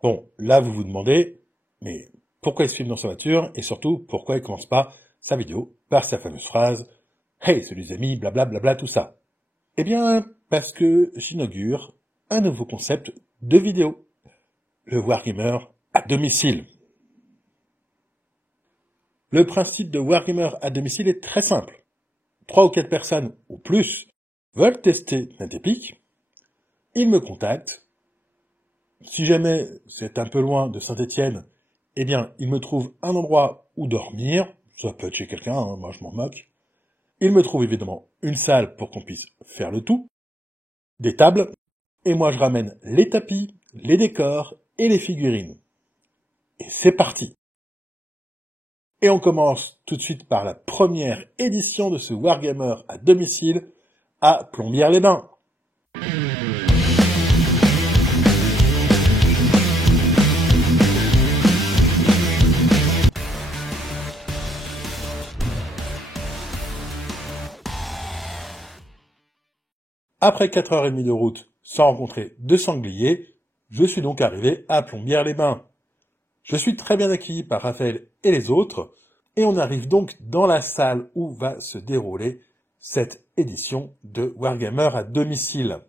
Bon, là vous vous demandez, mais pourquoi il se filme dans sa voiture et surtout pourquoi il commence pas sa vidéo par sa fameuse phrase « Hey, salut les amis, blablabla, tout ça ». Eh bien, parce que j'inaugure un nouveau concept de vidéo, le Wargamer à domicile. Le principe de Wargamer à domicile est très simple. 3 ou 4 personnes ou plus veulent tester NetEpic, ils me contactent. Si jamais c'est un peu loin de Saint-Étienne, eh bien, ils me trouvent un endroit où dormir, ça peut être chez quelqu'un, hein, moi je m'en moque. Ils me trouvent évidemment une salle pour qu'on puisse faire le tout, des tables, et moi je ramène les tapis, les décors et les figurines. Et c'est parti. Et on commence tout de suite par la première édition de ce Wargamer à domicile à Plombières-les-Bains. Après 4h30 de route sans rencontrer de sangliers, je suis donc arrivé à Plombières-les-Bains. Je suis très bien accueilli par Raphaël et les autres, et on arrive donc dans la salle où va se dérouler cette édition de Wargamer à domicile.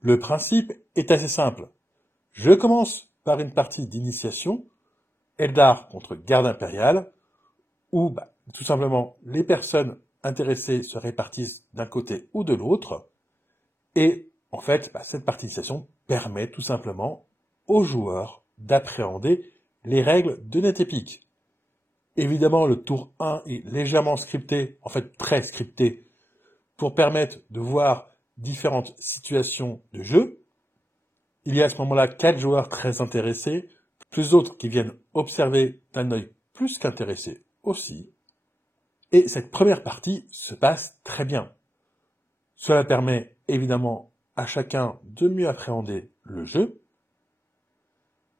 Le principe est assez simple. Je commence par une partie d'initiation, Eldar contre Garde Impériale, où tout simplement les personnes intéressées se répartissent d'un côté ou de l'autre, et en fait, cette partie d'initiation permet tout simplement aux joueurs d'appréhender les règles de NetEpic. Évidemment, le tour 1 est légèrement scripté, en fait très scripté, pour permettre de voir différentes situations de jeu. Il y a à ce moment-là 4 joueurs très intéressés, plus d'autres qui viennent observer d'un œil plus qu'intéressé aussi. Et cette première partie se passe très bien. Cela permet évidemment à chacun de mieux appréhender le jeu.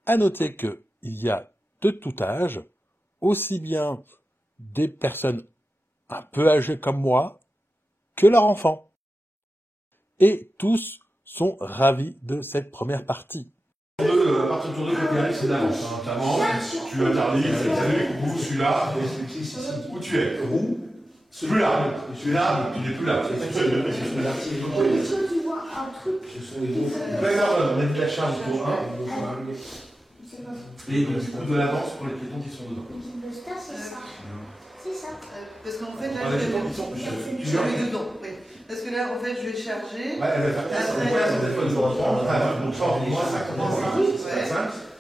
À noter qu'il y a de tout âge, aussi bien des personnes un peu âgées comme moi que leurs enfants. Et tous sont ravis de cette première partie. À partir de tour 2, c'est d'avance. Tu interdis, salut, vous, celui-là, où tu es? Où? Plus là. Celui-là, tu n'es plus là. Est-ce que tu vois un truc? On a mis la charge pour 1. Et donc, du coup, de l'avance pour les piétons qui sont dedans. C'est ça. C'est ça. Parce qu'en fait, là, les je piétons vais... qui sont Je vais dedans, oui. Parce que là, en fait, je vais charger. Ouais, elle va faire 15, des fois, ils vont reprendre. Donc, sort moins 5,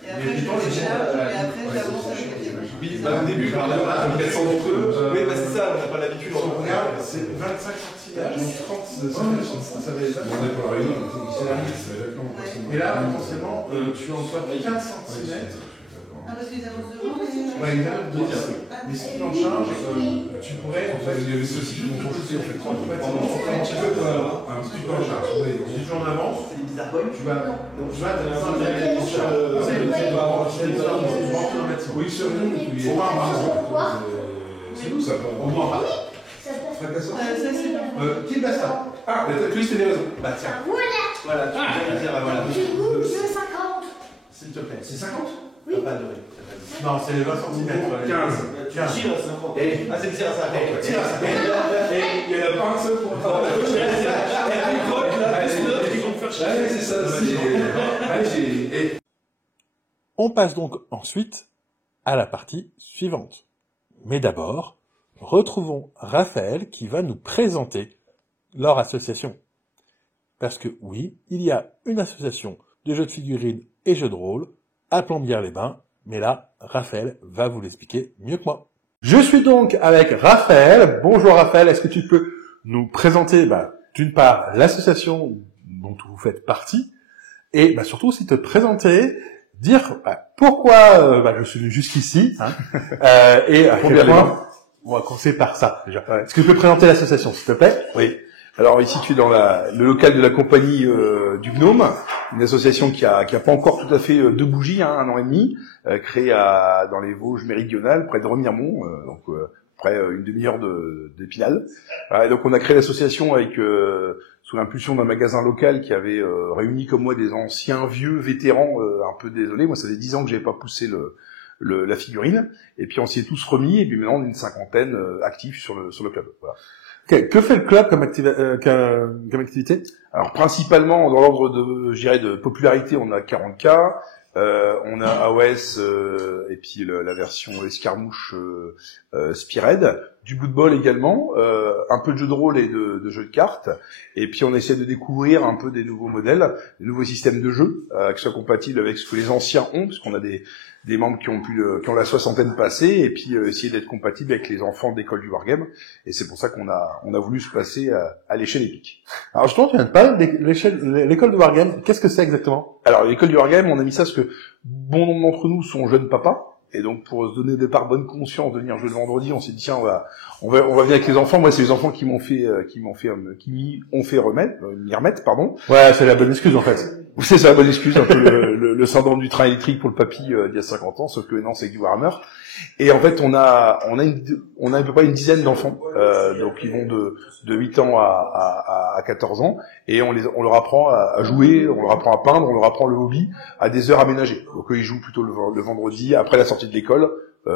Et après, je les charge, et après, j'avance avec les pieds. Oui, au début, par là, elles sont entre eux. Oui, c'est ça, on n'a pas l'habitude. Si on regarde, c'est 25 cm, 30 ça va être on est pour la réunion, c'est et là, potentiellement, tu en sois 15 cm. Ah, parce qu'ils avancent devant, Ouais, ils avancent devant. Mais si tu en charges, tu pourrais, en fait, il y avait ceux-ci qui vont changer, en fait, un petit peu en charge. Si tu en avances, tu vas oui, sur nous, au moins, c'est nous, ça peut. Au moins, qui passe ça? Ah, tu c'est des raisons. Bah, tiens. Voilà, tu peux dire, voilà. Du coup, je 50. S'il te plaît. C'est 50? Oui. Non, c'est les 20 cm. 15. Tu tires à 50. Ah, c'est le tir à 50. Tire à 50. Il n'y en a pas un seul pour c'est ça. On passe donc ensuite à la partie suivante. Mais d'abord, retrouvons Raphaël qui va nous présenter leur association. Parce que oui, il y a une association de jeux de figurines et jeux de rôle à Plombières-les-Bains, mais là, Raphaël va vous l'expliquer mieux que moi. Je suis donc avec Raphaël. Bonjour Raphaël, est-ce que tu peux nous présenter d'une part l'association dont vous faites partie et surtout aussi te présenter, dire pourquoi je suis venu jusqu'ici et à quel point on va commencer par ça déjà. Ouais. Est-ce que tu peux présenter l'association s'il te plaît? Oui. Alors ici tu es dans le local de la compagnie du Gnome, une association qui a pas encore tout à fait de bougies, 1 an et demi, créée dans les Vosges méridionales, près de Remiremont, près une demi-heure d'Épinal. Voilà, et donc on a créé l'association avec ce sous l'impulsion d'un magasin local qui avait réuni comme moi des anciens vieux vétérans un peu désolés. Moi, ça fait 10 ans que j'avais pas poussé la figurine, et puis on s'y est tous remis, et puis maintenant on est une cinquantaine actifs sur le club. Voilà. Okay. Que fait le club comme activité? Alors principalement dans l'ordre de popularité, on a 40K, on a AOS et puis la version escarmouche Spearhead, du football également, un peu de jeux de rôle et de jeux de cartes, et puis on essaie de découvrir un peu des nouveaux modèles, des nouveaux systèmes de jeu qui soient compatibles avec ce que les anciens ont, parce qu'on a des membres qui ont la soixantaine passée, et puis essayer d'être compatibles avec les enfants d'école du Wargame, et c'est pour ça qu'on a voulu se passer à l'échelle épique. Alors justement, tu viens de parler de l'école de Wargame. Qu'est-ce que c'est exactement? Alors l'école du Wargame, on a mis ça parce que bon nombre d'entre nous sont jeunes papas, et donc pour se donner au départ bonne conscience de venir jouer le vendredi, on s'est dit tiens on va venir avec les enfants. Moi c'est les enfants qui m'y ont fait m'y remettre, pardon. Ouais, c'est la bonne excuse en fait. C'est ça la bonne excuse, un peu le syndrome du train électrique pour le papy d'il y a 50 ans, sauf que non, c'est avec du Warhammer. Et en fait, on a à peu près une dizaine d'enfants, donc ils vont de 8 ans à 14 ans, et on leur apprend à jouer, on leur apprend à peindre, on leur apprend le hobby à des heures aménagées. Donc ils jouent plutôt le vendredi après la sortie de l'école,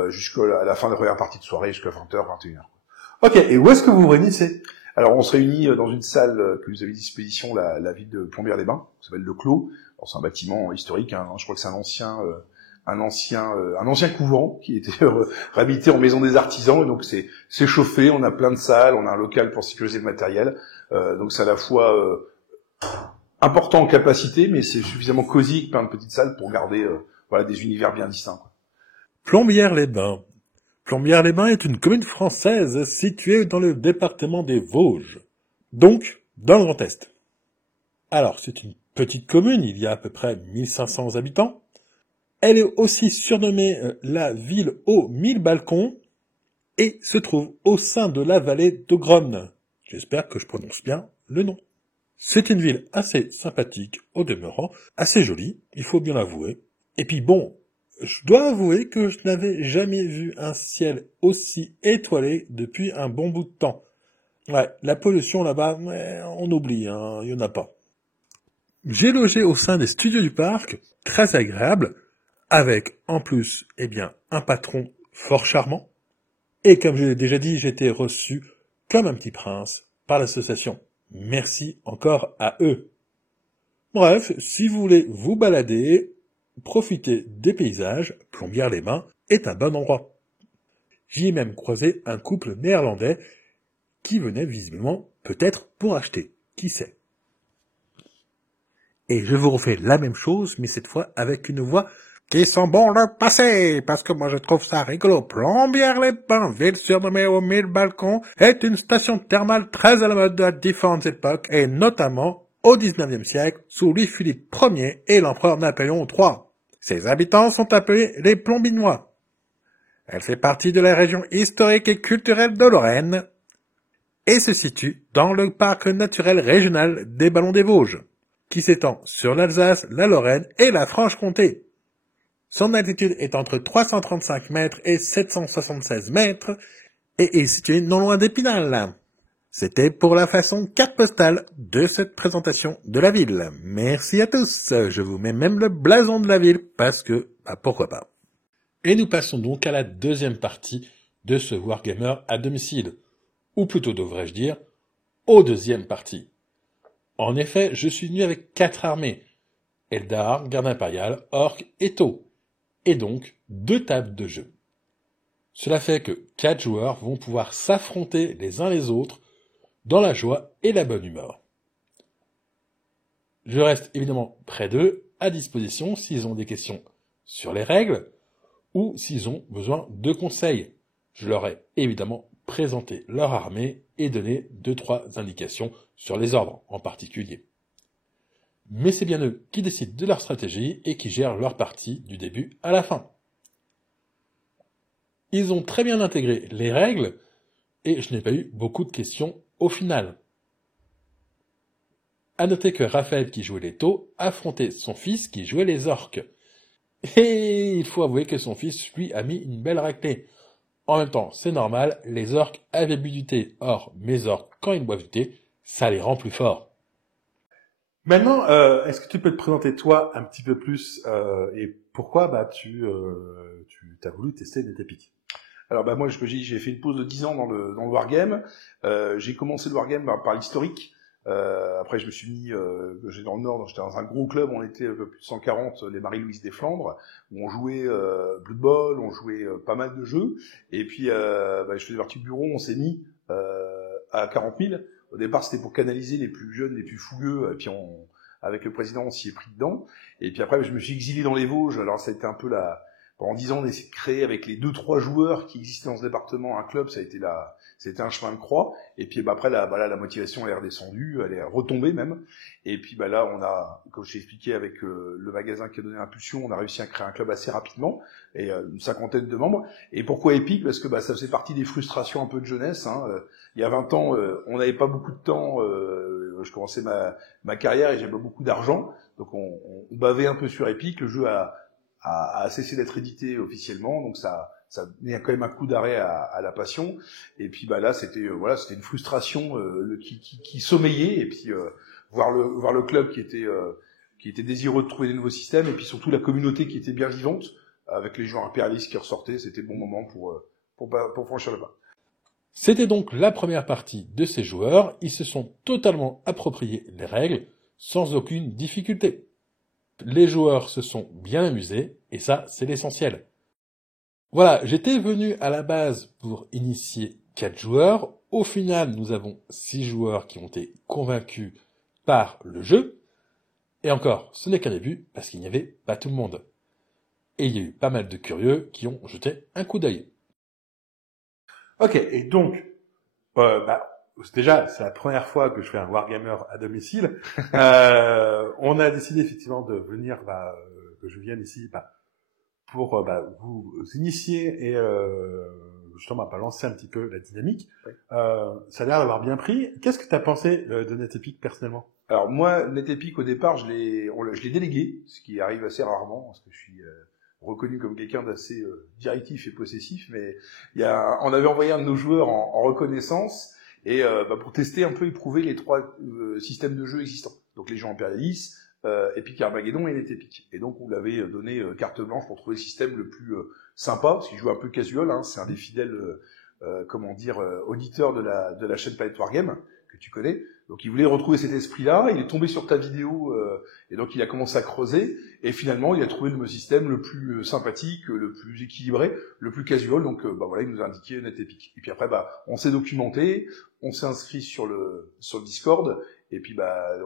jusqu'à la fin de la première partie de soirée, jusqu'à 20h, 21h. Ok, et où est-ce que vous vous réunissez? Alors on se réunit dans une salle que nous avait à disposition la ville de Plombières-les-Bains, ça s'appelle le Clos. Alors c'est un bâtiment historique, hein, je crois que c'est un ancien couvent qui était réhabilité en maison des artisans, et donc c'est chauffé, on a plein de salles, on a un local pour sécuriser le matériel, donc c'est à la fois important en capacité, mais c'est suffisamment cosy avec plein de petites salles pour garder des univers bien distincts, quoi. Plombières-les-Bains. Plombières-les-Bains est une commune française située dans le département des Vosges, donc dans le Grand Est. Alors, c'est une petite commune, il y a à peu près 1500 habitants. Elle est aussi surnommée la ville aux 1000 balcons et se trouve au sein de la vallée d'Ogronne. J'espère que je prononce bien le nom. C'est une ville assez sympathique au demeurant, assez jolie, il faut bien l'avouer. Et puis bon, je dois avouer que je n'avais jamais vu un ciel aussi étoilé depuis un bon bout de temps. Ouais, la pollution là-bas, on oublie, hein, il y en a pas. J'ai logé au sein des studios du parc, très agréable, avec en plus, un patron fort charmant. Et comme je l'ai déjà dit, j'étais reçu comme un petit prince par l'association. Merci encore à eux. Bref, si vous voulez vous balader, profiter des paysages, Plombières-les-Bains est un bon endroit. J'y ai même croisé un couple néerlandais qui venait visiblement peut-être pour acheter, qui sait. Et je vous refais la même chose, mais cette fois avec une voix qui sent bon le passé, parce que moi je trouve ça rigolo. Plombières-les-Bains, ville surnommée aux 1000 balcons, est une station thermale très à la mode à différentes époques, et notamment au XIXe siècle, sous Louis-Philippe Ier et l'empereur Napoléon III. Ses habitants sont appelés les Plombinois. Elle fait partie de la région historique et culturelle de Lorraine, et se situe dans le parc naturel régional des Ballons des Vosges, qui s'étend sur l'Alsace, la Lorraine et la Franche-Comté. Son altitude est entre 335 mètres et 776 mètres et est située non loin d'Épinal. C'était pour la façon carte postale de cette présentation de la ville. Merci à tous. Je vous mets même le blason de la ville parce que, pourquoi pas. Et nous passons donc à la deuxième partie de ce Wargamer à domicile. Ou plutôt devrais-je dire, aux deuxième partie. En effet, je suis venu avec 4 armées. Eldar, Garde Impériale, Orc et Tau. Et donc 2 tables de jeu. Cela fait que 4 joueurs vont pouvoir s'affronter les uns les autres dans la joie et la bonne humeur. Je reste évidemment près d'eux, à disposition s'ils ont des questions sur les règles ou s'ils ont besoin de conseils. Je leur ai évidemment présenté leur armée et donné 2-3 indications sur les ordres en particulier. Mais c'est bien eux qui décident de leur stratégie et qui gèrent leur partie du début à la fin. Ils ont très bien intégré les règles et je n'ai pas eu beaucoup de questions au final. À noter que Raphaël qui jouait les taux affrontait son fils qui jouait les orques. Et il faut avouer que son fils lui a mis une belle raclée. En même temps, c'est normal, les orques avaient bu du thé. Or, mes orques, quand ils boivent du thé, ça les rend plus forts. Maintenant, est-ce que tu peux te présenter toi un petit peu plus et pourquoi tu as voulu tester NetEpic? Alors moi, j'ai fait une pause de 10 ans dans le wargame. J'ai commencé le wargame par l'historique. Après, je me suis mis, j'étais dans le Nord, j'étais dans un gros club, on était un peu plus de 140, les Marie-Louise des Flandres, où on jouait Blood Bowl, on jouait pas mal de jeux. Et puis, je faisais partie du bureau, on s'est mis à 40 000. Au départ, c'était pour canaliser les plus jeunes, les plus fougueux, et puis avec le président, on s'y est pris dedans. Et puis après, je me suis exilé dans les Vosges, alors ça a été un peu pendant 10 ans, on a essayé de créer avec les 2-3 joueurs qui existaient dans ce département un club, c'était un chemin de croix. Et puis après, la motivation elle est redescendue, elle est retombée même. Et puis là, on a, comme je t'ai expliqué avec le magasin qui a donné l'impulsion, on a réussi à créer un club assez rapidement, et une 50aine de membres. Et pourquoi Epic? Parce que ça faisait partie des frustrations un peu de jeunesse. Il y a 20 ans, on n'avait pas beaucoup de temps. Je commençais ma carrière et j'avais pas beaucoup d'argent, donc on bavait un peu sur Epic. Le jeu a cessé d'être édité officiellement, donc ça met quand même un coup d'arrêt à la passion. Et puis là, c'était une frustration qui sommeillait, et puis voir le club qui était désireux de trouver des nouveaux systèmes, et puis surtout la communauté qui était bien vivante avec les joueurs impérialistes qui ressortaient. C'était le bon moment pour franchir le pas. C'était donc la première partie de ces joueurs. Ils se sont totalement appropriés les règles sans aucune difficulté. Les joueurs se sont bien amusés, et ça, c'est l'essentiel. Voilà, j'étais venu à la base pour initier 4 joueurs. Au final, nous avons 6 joueurs qui ont été convaincus par le jeu. Et encore, ce n'est qu'un début, parce qu'il n'y avait pas tout le monde. Et il y a eu pas mal de curieux qui ont jeté un coup d'œil. Ok, et donc, déjà, c'est la première fois que je fais un Wargamer à domicile. On a décidé effectivement de venir, que je vienne ici, pour vous initier et justement lancer un petit peu la dynamique. Oui. Ça a l'air d'avoir bien pris. Qu'est-ce que tu as pensé de NetEpic personnellement? Alors moi, NetEpic au départ, je l'ai délégué, ce qui arrive assez rarement, parce que je suis reconnu comme quelqu'un d'assez directif et possessif, mais on avait envoyé un de nos joueurs en reconnaissance, et pour tester un peu, éprouver les 3 systèmes de jeu existants. Donc les gens impérialistes, Epic Armageddon et NetEpic. Et donc on lui avait donné carte blanche pour trouver le système le plus sympa, parce qu'il joue un peu casual, c'est un des fidèles auditeurs de la chaîne Planet Wargame, que tu connais. Donc il voulait retrouver cet esprit-là, il est tombé sur ta vidéo, et donc il a commencé à creuser, et finalement il a trouvé le système le plus sympathique, le plus équilibré, le plus casual, donc il nous a indiqué NetEpic. Et puis après, on s'est documenté, on s'est inscrit sur le Discord, et puis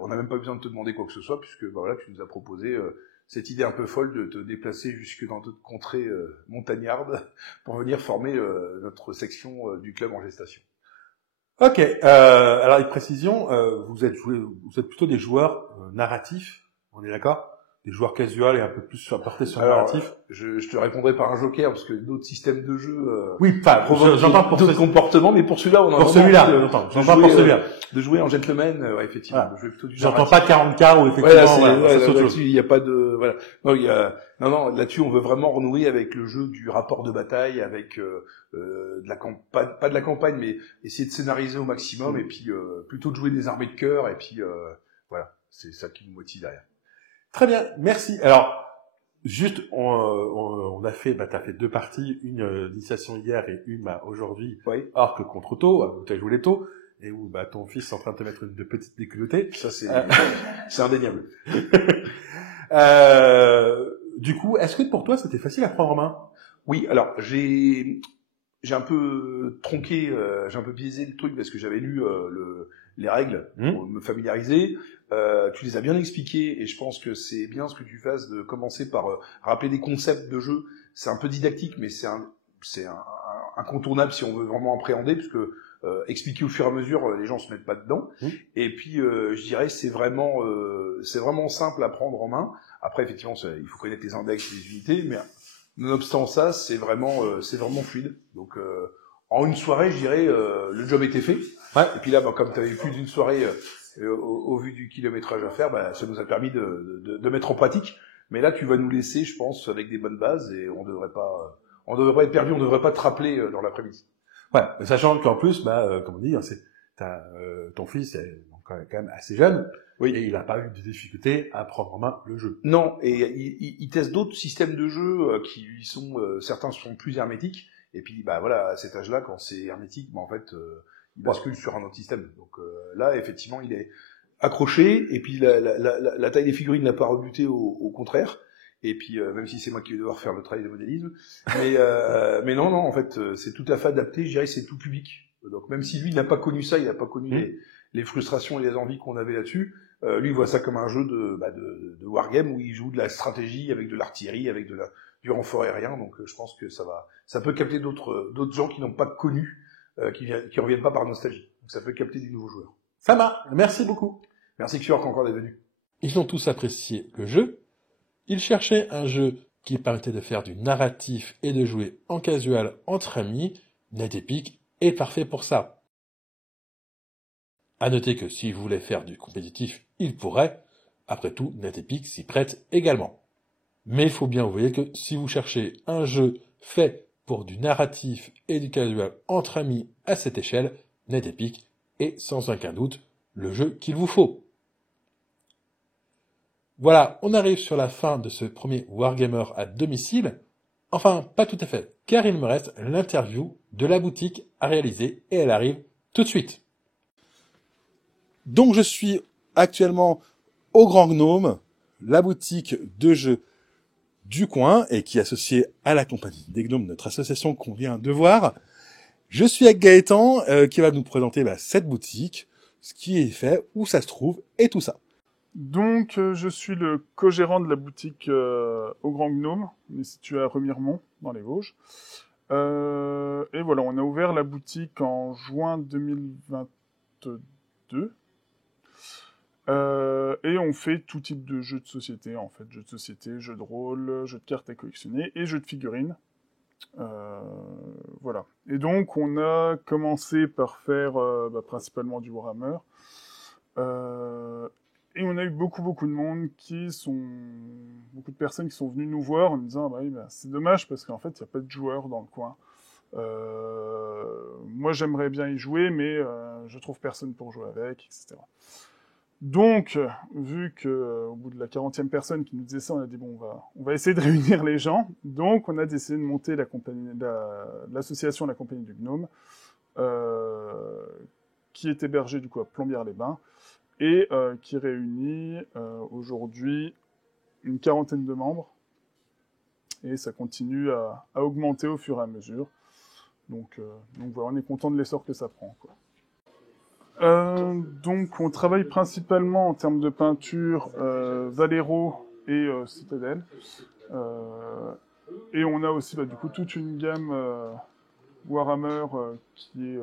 on n'a même pas besoin de te demander quoi que ce soit, puisque tu nous as proposé cette idée un peu folle de te déplacer jusque dans d'autres contrées montagnardes pour venir former notre section du club en gestation. Ok, alors une précision, vous êtes plutôt des joueurs narratifs, on est d'accord? Des joueurs casual et un peu plus portés sur le narratif. Je te répondrai par un joker, parce que d'autres systèmes de jeu j'entends pour d'autres comportements, mais pour celui-là, j'entends pour celui-là. De jouer en gentleman, effectivement. Voilà. De jouer plutôt du J'entends pas 40K ou effectivement, là-dessus, il n'y a pas de, voilà. Non, là-dessus, on veut vraiment renouer avec le jeu du rapport de bataille, avec de la campagne, pas de la campagne, mais essayer de scénariser au maximum, et puis plutôt de jouer des armées de cœur, et puis c'est ça qui nous motive derrière. Très bien, merci. Alors, juste, on a fait, t'as fait 2 parties, une initiation hier et une aujourd'hui, oui. Orc contre Otto, où t'as joué les taux, et où ton fils est en train de te mettre de petites déculottées. Ça, c'est indéniable. Du coup, est-ce que pour toi, c'était facile à prendre en main? Oui, alors, j'ai un peu tronqué, j'ai un peu biaisé le truc, parce que j'avais lu les règles pour me familiariser. Tu les as bien expliquées, et je pense que c'est bien ce que tu fasses de commencer par rappeler des concepts de jeu. C'est un peu didactique, mais c'est incontournable si on veut vraiment appréhender, puisque expliquer au fur et à mesure, les gens se mettent pas dedans. Et puis, je dirais, c'est vraiment simple à prendre en main. Après, effectivement, il faut connaître les index, les unités, mais nonobstant ça, c'est vraiment fluide. Donc, en une soirée, je dirais, le job était fait. Ouais. Et puis là, comme tu avais plus d'une soirée au vu du kilométrage à faire, ça nous a permis de mettre en pratique. Mais là, tu vas nous laisser, je pense, avec des bonnes bases, et on devrait pas être perdu, on devrait pas te rappeler dans l'après-midi. Ouais, sachant qu'en plus, comme on dit, ton fils est quand même assez jeune, Oui. et il n'a pas eu de difficulté à prendre en main le jeu. Non, et il teste d'autres systèmes de jeu qui sont, certains sont plus hermétiques, et puis bah voilà, à cet âge-là, quand c'est hermétique, bah, en fait, il bascule sur un autre système. Donc là, effectivement, il est accroché, et puis la taille des figurines n'a pas rebuté, au contraire. Et puis même si c'est moi qui vais devoir faire le travail de modélisme, mais non, en fait, c'est tout à fait adapté. Je dirais, c'est tout public. Donc même si lui n'a pas connu ça, il n'a pas connu les frustrations et les envies qu'on avait là-dessus. Lui, il voit ça comme un jeu de wargame où il joue de la stratégie avec de l'artillerie, avec du renfort aérien. Donc, je pense que ça peut capter d'autres gens qui n'ont pas connu, qui reviennent pas par nostalgie. Donc, ça peut capter des nouveaux joueurs. Ça marche. Merci beaucoup. Merci Xurk encore d'être venu. Ils ont tous apprécié le jeu. Ils cherchaient un jeu qui permettait de faire du narratif et de jouer en casual entre amis. NetEpic est parfait pour ça. À noter que s'ils voulaient faire du compétitif, ils pourraient. Après tout, NetEpic s'y prête également. Mais il faut bien vous voyez que si vous cherchez un jeu fait pour du narratif et du casual entre amis à cette échelle, NetEpic est sans aucun doute le jeu qu'il vous faut. Voilà, on arrive sur la fin de ce premier Wargamer à domicile. Enfin, pas tout à fait, car il me reste l'interview de la boutique à réaliser et elle arrive tout de suite. Donc je suis actuellement au Grand Gnome, la boutique de jeux du coin et qui est associée à la compagnie des Gnomes, notre association qu'on vient de voir. Je suis avec Gaëtan qui va nous présenter cette boutique, ce qui est fait, où ça se trouve et tout ça. Donc, je suis le co-gérant de la boutique au Grand Gnome. On est situé à Remiremont, dans les Vosges. Et voilà, on a ouvert la boutique en juin 2022. Et on fait tout type de jeux de société, en fait. Jeux de société, jeux de rôle, jeux de cartes à collectionner et jeux de figurines. Voilà. Et donc, on a commencé par faire principalement du Warhammer. Et on a eu beaucoup de monde beaucoup de personnes qui sont venues nous voir en nous disant c'est dommage parce qu'en fait il n'y a pas de joueurs dans le coin. Moi j'aimerais bien y jouer mais je trouve personne pour jouer avec, etc. Donc vu que au bout de la 40e personne qui nous disait ça, on a dit bon on va essayer de réunir les gens. Donc on a décidé de monter l'association La Compagnie du Gnome qui est hébergée du coup à Plombières-les-Bains. Et qui réunit aujourd'hui une 40aine de membres. Et ça continue à augmenter au fur et à mesure. Donc voilà, on est content de l'essor que ça prend, quoi. Donc on travaille principalement en termes de peinture Valero et Citadel. Et on a aussi du coup toute une gamme Warhammer qui est...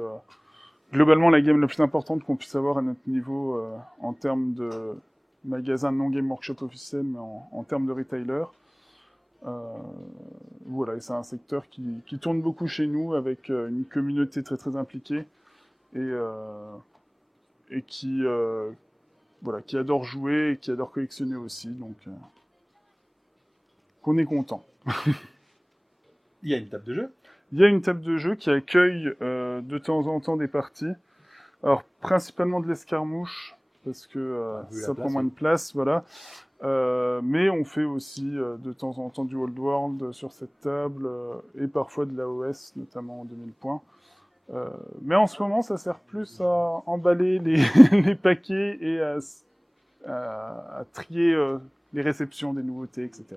globalement, la gamme la plus importante qu'on puisse avoir à notre niveau en termes de magasin non Game Workshop officiel, mais en termes de retailer. Voilà, et c'est un secteur qui tourne beaucoup chez nous, avec une communauté très très impliquée et qui adore jouer et qui adore collectionner aussi, donc qu'on est content. Il y a une table de jeu. Il y a une table de jeu qui accueille de temps en temps des parties. Alors, principalement de l'escarmouche, parce que ça prend moins de place, voilà. Mais on fait aussi de temps en temps du Old World sur cette table, et parfois de l'AOS, notamment en 2000 points. Mais en ce moment, ça sert plus à emballer les paquets et à trier les réceptions des nouveautés, etc.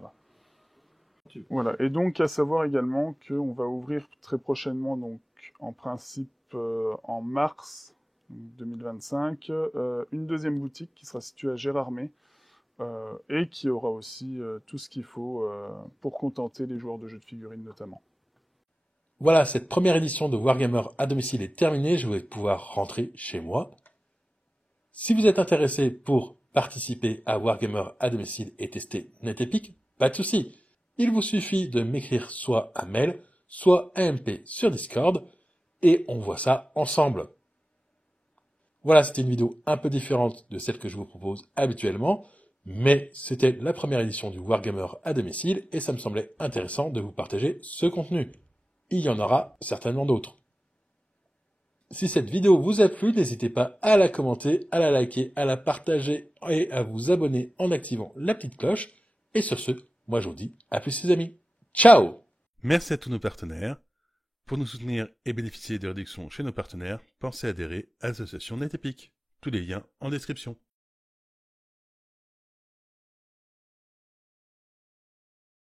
Voilà, et donc à savoir également qu'on va ouvrir très prochainement, donc en principe en mars 2025, une deuxième boutique qui sera située à Gérardmer et qui aura aussi tout ce qu'il faut pour contenter les joueurs de jeux de figurines notamment. Voilà, cette première édition de Wargamer à domicile est terminée, je vais pouvoir rentrer chez moi. Si vous êtes intéressé pour participer à Wargamer à domicile et tester NetEpic, pas de souci. Il vous suffit de m'écrire soit un mail, soit un MP sur Discord, et on voit ça ensemble. Voilà, c'était une vidéo un peu différente de celle que je vous propose habituellement, mais c'était la première édition du Wargamer à domicile, et ça me semblait intéressant de vous partager ce contenu. Il y en aura certainement d'autres. Si cette vidéo vous a plu, n'hésitez pas à la commenter, à la liker, à la partager et à vous abonner en activant la petite cloche. Et sur ce, moi je vous dis à plus les amis. Ciao! Merci à tous nos partenaires. Pour nous soutenir et bénéficier de réductions chez nos partenaires, pensez à adhérer à l'association NetEpic. Tous les liens en description.